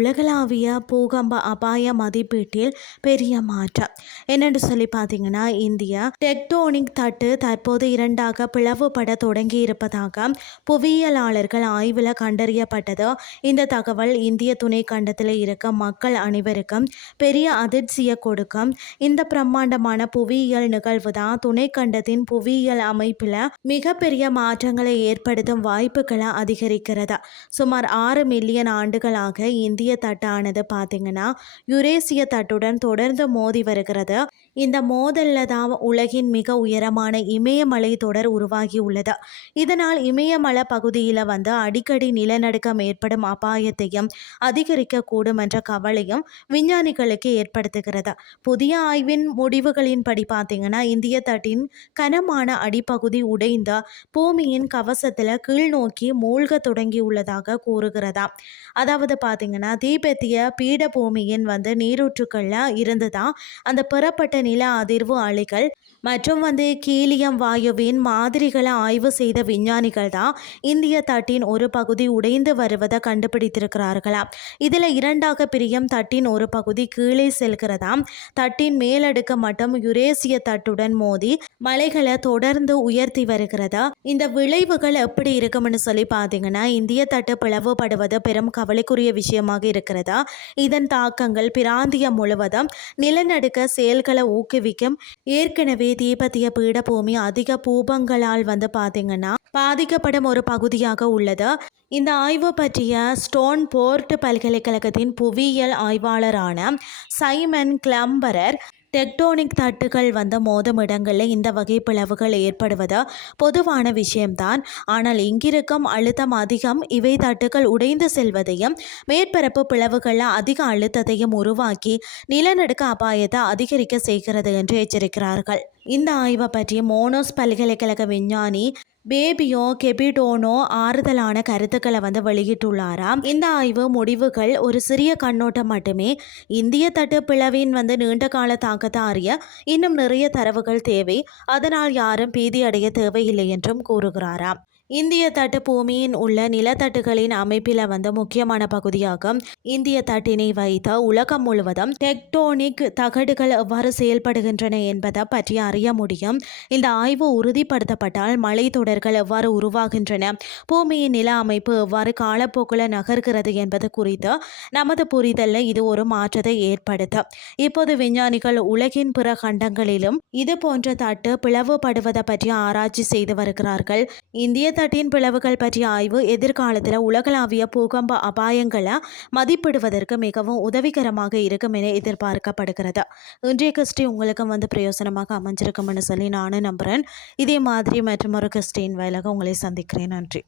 உலகளாவிய பூகம்ப அபாய மதிப்பீட்டில் பெரிய மாற்றம் என்னென்று சொல்லி பார்த்தீங்கன்னா, இந்தியா டெக்டோனிக் தட்டு தற்போது இரண்டாக பிளவுபட தொடங்கி இருப்பதாக புவியியலாளர்கள் ஆய்வில் கண்டறியப்பட்டது. இந்த தகவல் இந்திய துணை கண்டத்தில் இருக்க மக்கள் அனைவருக்கும் பெரிய அதிர்ச்சியை கொடுக்கும். இந்த பிரம்மாண்டமான புவியியல் நிகழ்வு தான் துணை கண்டத்தின் புவியியல் அமைப்பில் மிகப்பெரிய மாற்றங்களை ஏற்படுத்தும் வாய்ப்புகளை அதிகரிக்கிறது. சுமார் 6 மில்லியன் ஆண்டுகளாக இந்திய தட்டானது பார்த்தீங்கன்னா யுரேசிய தட்டுடன் தொடர்ந்து மோதி வருகிறது. இந்த மோதல்ல தான் உலகின் மிக உயரமான இமயமலை தொடர் உருவாகி உள்ளது. இதனால் இமயமலை பகுதியில் அடிக்கடி நிலநடுக்கம் ஏற்படும் அபாயத்தையும் அதிகரிக்கக்கூடும் என்ற கவலையும் விஞ்ஞானிகளுக்கு ஏற்படுத்துகிறது. புதிய ஆய்வின் முடிவுகளின்படி பார்த்தீங்கன்னா, இந்திய தட்டின் கனமான அடிப்பகுதி உடைந்த பூமியின் கவசத்தில் கீழ்நோக்கி மூழ்க தொடங்கியுள்ளதாக கூறுகிறதா. அதாவது பார்த்தீங்கன்னா, தீபெத்திய பீடபூமியின் நீரூற்றுக்கள்ல இருந்துதான் அந்த பெறப்பட்ட நில அதிர்வு அலைகள் மற்றும் கீலியம் வாயுவின் மாதிரிகளை ஆய்வு செய்த விஞ்ஞானிகள் தான் இந்திய தட்டின் ஒரு பகுதி உடைந்து வருவதை கண்டுபிடித்திருக்கிறார்களாம். இதில் இரண்டாக பிரியும் தட்டின் ஒரு பகுதி கீழே செல்கிறதாம். தட்டின் மேலடுக்கு மட்டும் யுரேசிய தட்டுடன் மோதி மலைகளை தொடர்ந்து உயர்த்தி வருகிறதா. இந்த விளைவுகள் எப்படி இருக்கும்னு சொல்லி பார்த்தீங்கன்னா, இந்திய தட்டு பிளவுபடுவது பெரும் கவலைக்குரிய விஷயமாக இருக்கிறதா. இதன் தாக்கங்கள் பிராந்தியம் முழுவதும் நிலநடுக்க செயல்களை ஊக்குவிக்கும். ஏற்கனவே தீபத்திய பீடபூமி அதிக பூபங்களால் பார்த்தீங்கன்னா பாதிக்கப்படும் ஒரு பகுதியாக உள்ளது. இந்த ஆய்வு பற்றிய ஸ்டோன்போர்ட் பல்கலைக்கழகத்தின் புவியியல் ஆய்வாளரான சைமன் கிளம்பரர் டெக்டோனிக் தட்டுகள் மோதும் இடங்களில் இந்த வகை பிளவுகள் ஏற்படுவது பொதுவான விஷயம்தான். ஆனால் இங்கிருக்கும் அழுத்தம் அதிகம். இவை தட்டுகள் உடைந்து செல்வதையும் மேற்பரப்பு பிளவுகளில் அதிக அழுத்தத்தையும் உருவாக்கி நிலநடுக்க அபாயத்தை அதிகரிக்க செய்கிறது என்று எச்சரிக்கிறார்கள். இந்த ஆய்வை பற்றி மோனோஸ் பல்கலைக்கழக விஞ்ஞானி பேபியோ கெபிடோனோ ஆறுதலான கருத்துக்களை வெளியிட்டுள்ளாராம். இந்த ஆய்வு முடிவுகள் ஒரு சிறிய கண்ணோட்டம் மட்டுமே. இந்திய தட்டு பிளவின் நீண்ட கால தாக்கத்தை அறிய இன்னும் நிறைய தரவுகள் தேவை. அதனால் யாரும் பீதி அடைய தேவையில்லை என்றும் கூறுகிறாராம். இந்திய தட்டு பூமியின் உள்ள நிலத்தட்டுகளின் அமைப்பில் முக்கியமான பகுதியாகும். இந்திய தட்டினை வைத்த உலகம் முழுவதும் டெக்டோனிக் தகடுகள் எவ்வாறு செயல்படுகின்றன என்பதை பற்றி அறிய முடியும். இந்த ஆய்வு உறுதிப்படுத்தப்பட்டால் மலைத்தொடர்கள் எவ்வாறு உருவாகின்றன, பூமியின் நில அமைப்பு எவ்வாறு காலப்போக்கில் நகர்கிறது என்பது குறித்து நமது புரிதலில் இது ஒரு மாற்றத்தை ஏற்படுத்தும். இப்போது விஞ்ஞானிகள் உலகின் பிற கண்டங்களிலும் இது போன்ற தட்டு பிளவுபடுவதை பற்றி ஆராய்ச்சி செய்து வருகிறார்கள். இந்திய தட்டின் பிளவுகள் பற்றிய ஆய்வு எதிர்காலத்தில் உலகளாவிய பூகம்ப அபாயங்களை மதிப்பிடுவதற்கு மிகவும் உதவிகரமாக இருக்கும் என எதிர்பார்க்கப்படுகிறது. இன்றைய கிறிஸ்டி உங்களுக்கும் பிரயோசனமாக அமைஞ்சிருக்கும்னு சொல்லி நானும் நம்புகிறேன். இதே மாதிரி மற்றும் ஒரு கிறிஸ்டின் வேலையாக உங்களை சந்திக்கிறேன். நன்றி.